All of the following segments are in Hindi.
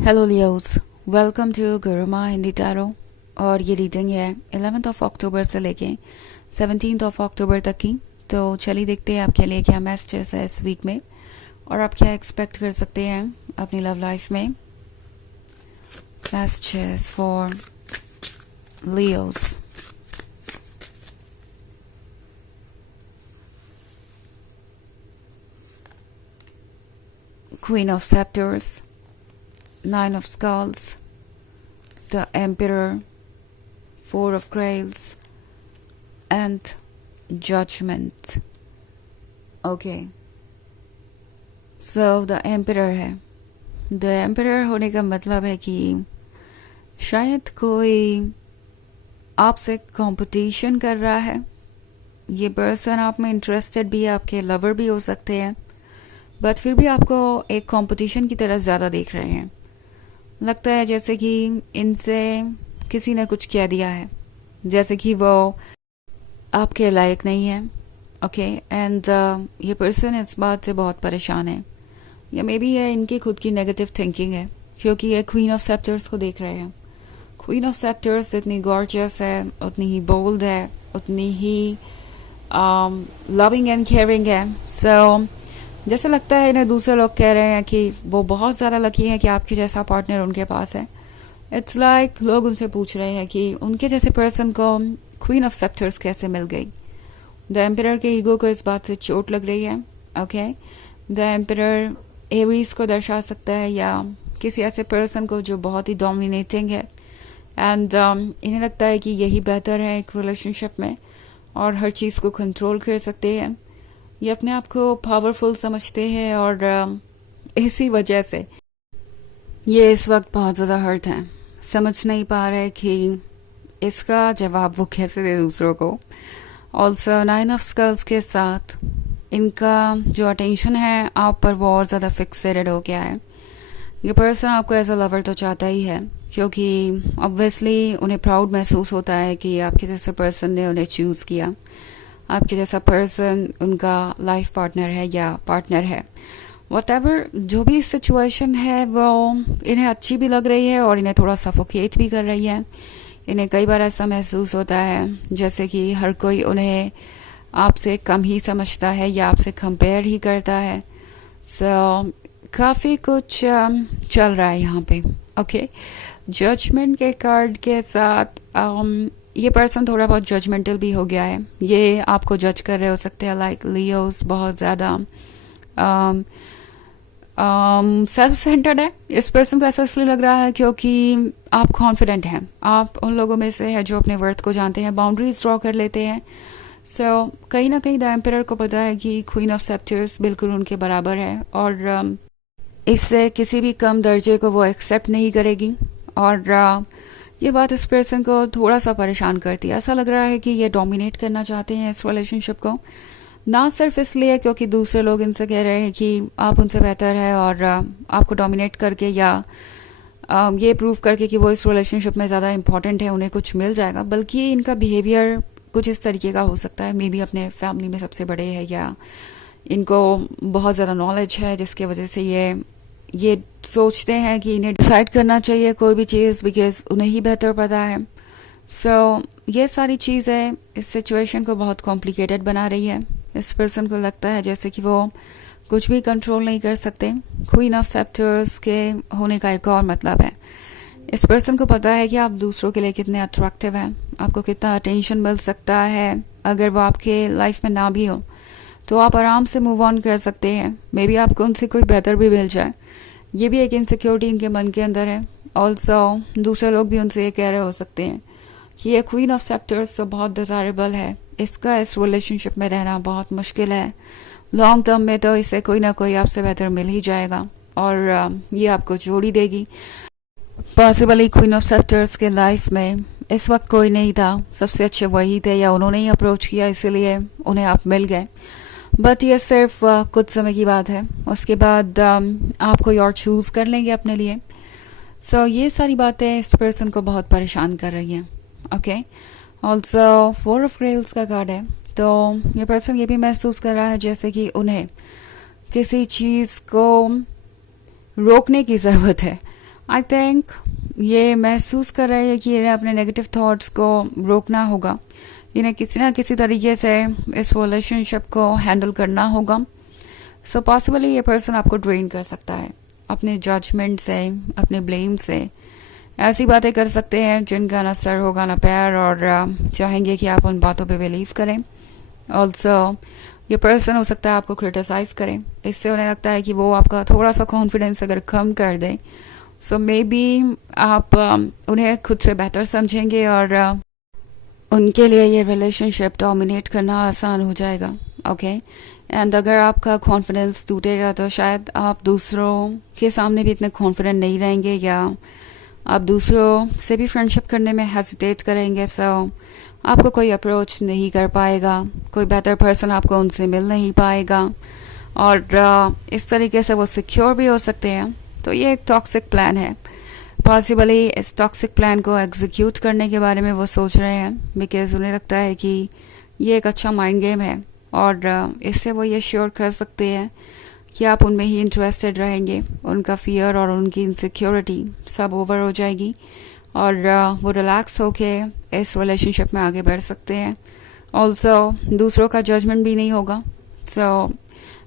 Hello Leos, welcome to Guruma Hindi tarot. और ये रीडिंग है 11 अक्टूबर से लेके 17 अक्टूबर तक की। तो चलिए देखते हैं आपके लिए क्या मैसेजेस है इस वीक में और आप क्या एक्सपेक्ट कर सकते हैं अपनी लव लाइफ में। Messages for Leos. Queen of sceptres, Nine of Skulls, the Emperor, Four of Grails, and Judgment. Okay. So the Emperor है. The Emperor होने का मतलब है कि शायद कोई आपसे कंपटीशन कर रहा है। ये पर्सन आप में इंटरेस्टेड भी है, आपके लवर भी हो सकते हैं, बट फिर भी आपको एक कंपटीशन की तरह ज़्यादा देख रहे हैं। लगता है जैसे कि इनसे किसी ने कुछ कह दिया है, जैसे कि वो आपके लायक नहीं है। ओके एंड ये पर्सन इस बात से बहुत परेशान है, या मे बी ये इनकी खुद की नेगेटिव थिंकिंग है, क्योंकि ये क्वीन ऑफ सेप्टर्स को देख रहे हैं। क्वीन ऑफ सेप्टर्स जितनी गॉर्जियस है, उतनी ही बोल्ड है, उतनी ही लविंग एंड केयरिंग है। सो जैसे लगता है इन्हें दूसरे लोग कह रहे हैं कि वो बहुत ज़्यादा लकी है कि आपके जैसा पार्टनर उनके पास है। इट्स लाइक लोग उनसे पूछ रहे हैं कि उनके जैसे पर्सन को क्वीन ऑफ सेप्टर्स कैसे मिल गई। द एम्परर के ईगो को इस बात से चोट लग रही है। ओके, द एम्परर एरीज को दर्शा सकता है या किसी ऐसे पर्सन को जो बहुत ही डोमिनेटिंग है एंड इन्हें लगता है कि यही बेहतर है एक रिलेशनशिप में और हर चीज़ को कंट्रोल कर सकते हैं। ये अपने आप को पावरफुल समझते हैं और इसी वजह से ये इस वक्त बहुत ज़्यादा हर्ट हैं। समझ नहीं पा रहे कि इसका जवाब वो कैसे दे दूसरों को। ऑल्सो नाइन ऑफ स्कल्स के साथ इनका जो अटेंशन है आप पर वो और ज़्यादा फिक्सेटेड हो गया है। ये पर्सन आपको एज अ लवर तो चाहता ही है, क्योंकि ऑब्वियसली उन्हें प्राउड महसूस होता है कि आपके जैसे पर्सन ने उन्हें चूज़ किया, आपके जैसा पर्सन उनका लाइफ पार्टनर है या पार्टनर है। व्हाटएवर जो भी सिचुएशन है वो इन्हें अच्छी भी लग रही है और इन्हें थोड़ा सफोकेट भी कर रही है। इन्हें कई बार ऐसा महसूस होता है जैसे कि हर कोई उन्हें आपसे कम ही समझता है या आपसे कंपेयर ही करता है। सो काफ़ी कुछ चल रहा है यहाँ पे। ओके, जजमेंट के कार्ड के साथ ये पर्सन थोड़ा बहुत जजमेंटल भी हो गया है। ये आपको जज कर रहे हो सकते हैं, लाइक लियोस बहुत ज़्यादा सेल्फ सेंटर्ड है। इस पर्सन को ऐसा इसलिए लग रहा है क्योंकि आप कॉन्फिडेंट हैं, आप उन लोगों में से है जो अपने वर्थ को जानते हैं, बाउंड्रीज ड्रॉ कर लेते हैं। सो कहीं ना कहीं द एम्परर को पता है कि क्वीन ऑफ सेप्टर्स बिल्कुल उनके बराबर है और इससे किसी भी कम दर्जे को वो एक्सेप्ट नहीं करेगी। और ये बात इस पर्सन को थोड़ा सा परेशान करती है। ऐसा लग रहा है कि ये डोमिनेट करना चाहते हैं इस रिलेशनशिप को, ना सिर्फ इसलिए क्योंकि दूसरे लोग इनसे कह रहे हैं कि आप उनसे बेहतर है और आपको डोमिनेट करके या ये प्रूव करके कि वो इस रिलेशनशिप में ज़्यादा इंपॉर्टेंट है, उन्हें कुछ मिल जाएगा, बल्कि इनका बिहेवियर कुछ इस तरीके का हो सकता है। मे बी अपने फैमिली में सबसे बड़े हैं या इनको बहुत ज़्यादा नॉलेज है जिसकी वजह से ये सोचते हैं कि इन्हें डिसाइड करना चाहिए कोई भी चीज़ बिकॉज उन्हें ही बेहतर पता है। सो ये सारी चीज़ें इस सिचुएशन को बहुत कॉम्प्लिकेटेड बना रही है। इस पर्सन को लगता है जैसे कि वो कुछ भी कंट्रोल नहीं कर सकते। क्वीन ऑफ सेप्टर्स के होने का एक और मतलब है, इस पर्सन को पता है कि आप दूसरों के लिए कितने अट्रैक्टिव हैं, आपको कितना अटेंशन मिल सकता है। अगर वो आपके लाइफ में ना भी हो तो आप आराम से मूव ऑन कर सकते हैं। मे बी आपको उनसे कोई बेहतर भी मिल जाए। ये भी एक इनसिक्योरिटी इनके मन के अंदर है। ऑल्सो दूसरे लोग भी उनसे ये कह रहे हो सकते हैं कि ये क्वीन ऑफ सेप्टर्स तो बहुत डिज़ायरेबल है, इसका इस रिलेशनशिप में रहना बहुत मुश्किल है। लॉन्ग टर्म में तो इसे कोई ना कोई आपसे बेहतर मिल ही जाएगा और ये आपको जोड़ी देगी। पॉसिबली क्वीन ऑफ सेप्टर्स के लाइफ में इस वक्त कोई नहीं था, सबसे अच्छे वही थे या उन्होंने ही अप्रोच किया इसीलिए उन्हें आप मिल गए। बट ये सिर्फ कुछ समय की बात है, उसके बाद आप कोई और चूज़ कर लेंगे अपने लिए। सो ये सारी बातें इस पर्सन को बहुत परेशान कर रही हैं। ओके, ऑल्सो फोर ऑफ ग्रेल्स का कार्ड है, तो ये पर्सन ये भी महसूस कर रहा है जैसे कि उन्हें किसी चीज़ को रोकने की ज़रूरत है। आई थिंक ये महसूस कर रहे हैं कि इन्हें अपने नेगेटिव थॉट्स को रोकना होगा, इन्हें किसी ना किसी तरीके से इस रिलेशनशिप को हैंडल करना होगा। सो पॉसिबली ये पर्सन आपको ड्रेन कर सकता है अपने जजमेंट से, अपने ब्लेम से। ऐसी बातें कर सकते हैं जिनका ना सर होगा ना पैर, और चाहेंगे कि आप उन बातों पे बिलीव करें। ऑल्सो ये पर्सन हो सकता है आपको क्रिटिसाइज करें, इससे उन्हें लगता है कि वो आपका थोड़ा सा कॉन्फिडेंस अगर कम कर दें, सो मे बी आप उन्हें खुद से बेहतर समझेंगे और उनके लिए ये रिलेशनशिप डोमिनेट करना आसान हो जाएगा। ओके एंड अगर आपका कॉन्फिडेंस टूटेगा तो शायद आप दूसरों के सामने भी इतने कॉन्फिडेंट नहीं रहेंगे, या आप दूसरों से भी फ्रेंडशिप करने में हेजिटेट करेंगे। सो आपको कोई अप्रोच नहीं कर पाएगा, कोई बेहतर पर्सन आपको उनसे मिल नहीं पाएगा, और इस तरीके से वो सिक्योर भी हो सकते हैं। तो ये एक टॉक्सिक प्लान है। पॉसिबली इस टॉक्सिक प्लान को एग्जीक्यूट करने के बारे में वो सोच रहे हैं, बिकॉज उन्हें लगता है कि ये एक अच्छा माइंड गेम है, और इससे वो ये श्योर कर सकते हैं कि आप उनमें ही इंटरेस्टेड रहेंगे। उनका फियर और उनकी इनसिक्योरिटी सब ओवर हो जाएगी, और वो रिलैक्स होके इस रिलेशनशिप में आगे बढ़ सकते हैं। ऑल्सो दूसरों का जजमेंट भी नहीं होगा। सो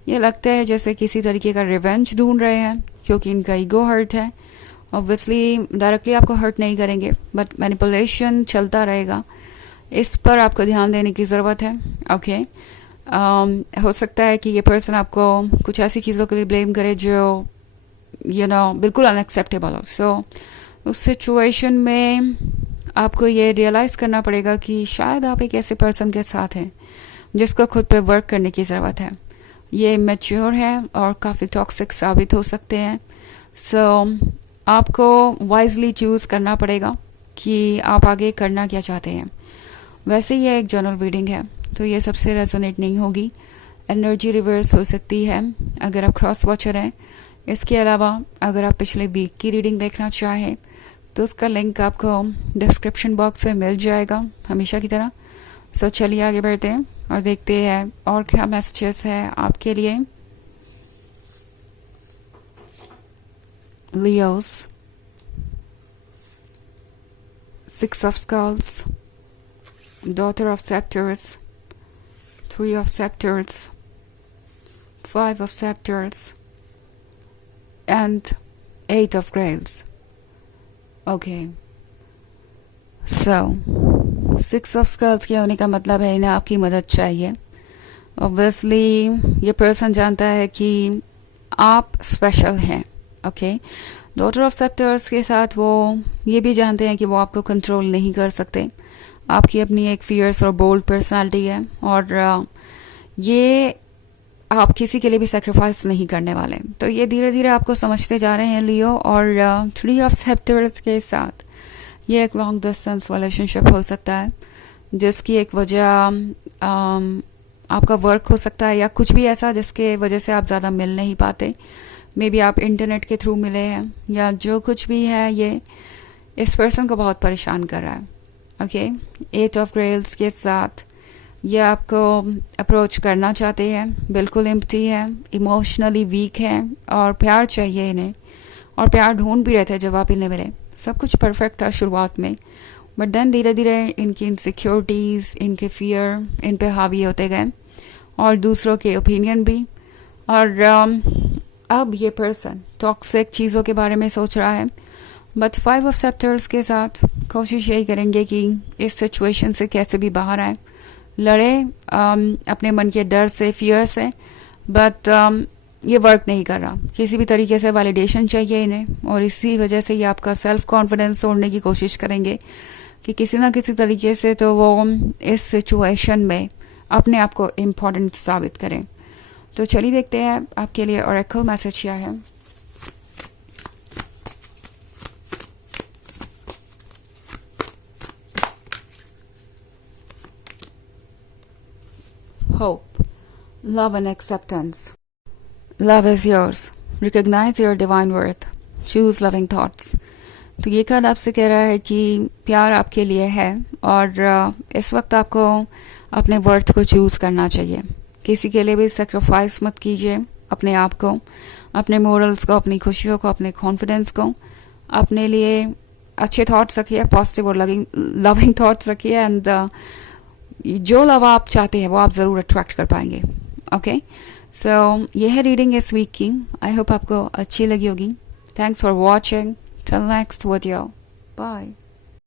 ये लगता है जैसे किसी तरीके का रिवेंज ढूंढ रहे हैं, क्योंकि इनका ईगो हर्ट है। ऑब्वियसली डायरेक्टली आपको हर्ट नहीं करेंगे, बट मैनिपुलेशन चलता रहेगा। इस पर आपको ध्यान देने की ज़रूरत है। ओके हो सकता है कि ये पर्सन आपको कुछ ऐसी चीज़ों के लिए ब्लेम करे जो बिल्कुल अनएक्सेप्टेबल हो। सो उस सिचुएशन में आपको ये रियलाइज़ करना पड़ेगा कि शायद आप एक ऐसे पर्सन के साथ हैं जिसको खुद पे वर्क करने की ज़रूरत है। ये मैच्योर है और काफ़ी टॉक्सिक साबित हो सकते हैं। सो आपको वाइजली चूज़ करना पड़ेगा कि आप आगे करना क्या चाहते हैं। वैसे ये एक जनरल रीडिंग है, तो ये सबसे रेजोनेट नहीं होगी। एनर्जी रिवर्स हो सकती है अगर आप क्रॉस वॉचर हैं। इसके अलावा अगर आप पिछले वीक की रीडिंग देखना चाहें तो उसका लिंक आपको डिस्क्रिप्शन बॉक्स में मिल जाएगा हमेशा की तरह। सो चलिए आगे बढ़ते हैं और देखते हैं और क्या मैसेजेस है आपके लिए। Leos, 6 of Skulls, Daughter of Scepters, 3 of Scepters, 5 of Scepters, and 8 of Grails. Okay. So, 6 of Skulls के होने का मतलब है इन्हें आपकी मदद चाहिए। ऑब्वियसली ये पर्सन जानता है कि आप स्पेशल हैं। ओके डॉटर ऑफ सेप्टर्स के साथ वो ये भी जानते हैं कि वो आपको कंट्रोल नहीं कर सकते। आपकी अपनी एक फियर्स और बोल्ड पर्सनालिटी है, और ये आप किसी के लिए भी सेक्रीफाइस नहीं करने वाले। तो ये धीरे धीरे आपको समझते जा रहे हैं लियो। और 3 ऑफ सेप्टर्स के साथ ये एक लॉन्ग डिस्टेंस रिलेशनशिप हो सकता है, जिसकी एक वजह आपका वर्क हो सकता है, या कुछ भी ऐसा जिसके वजह से आप ज़्यादा मिल नहीं पाते। मे बी आप इंटरनेट के थ्रू मिले हैं, या जो कुछ भी है ये इस पर्सन को बहुत परेशान कर रहा है। ओके 8 ऑफ ग्रेल्स के साथ ये आपको अप्रोच करना चाहते हैं, बिल्कुल एम्प्टी है, इमोशनली वीक है, और प्यार चाहिए इन्हें, और प्यार ढूंढ भी रहे थे जब आप इन्हें मिले। सब कुछ परफेक्ट था शुरुआत में, बट देन धीरे धीरे इनकी इनसिक्योरिटीज़, इनके फियर इन पे हावी होते गए, और दूसरों के ओपिनियन भी। और अब ये पर्सन टॉक्सिक चीज़ों के बारे में सोच रहा है, बट 5 ऑफ सेप्टर्स के साथ कोशिश यही करेंगे कि इस सिचुएशन से कैसे भी बाहर आए, लड़े अपने मन के डर से, फियर से। बट ये वर्क नहीं कर रहा, किसी भी तरीके से वैलिडेशन चाहिए इन्हें, और इसी वजह से ये आपका सेल्फ कॉन्फिडेंस तोड़ने की कोशिश करेंगे कि किसी ना किसी तरीके से तो वो इस सिचुएशन में अपने आप को इम्पोर्टेंट साबित करें। तो चलिए देखते हैं आपके लिए ओरेकल मैसेज क्या है। Hope, love and acceptance. Love is yours. Recognize your divine worth. Choose loving thoughts. तो ये कार्ड आपसे कह रहा है कि प्यार आपके लिए है, और इस वक्त आपको अपने वर्थ को चूज करना चाहिए। किसी के लिए भी सेक्रीफाइस मत कीजिए अपने आप को, अपने मोरल्स को, अपनी खुशियों को, अपने कॉन्फिडेंस को। अपने लिए अच्छे थॉट्स रखिए, पॉजिटिव और लविंग थॉट्स रखिए, एंड जो लव आप चाहते हैं वो आप ज़रूर अट्रैक्ट कर पाएंगे. ओके, सो ये है रीडिंग इस वीक की. आई होप आपको अच्छी लगी होगी. Thanks for watching. Till next video. Bye.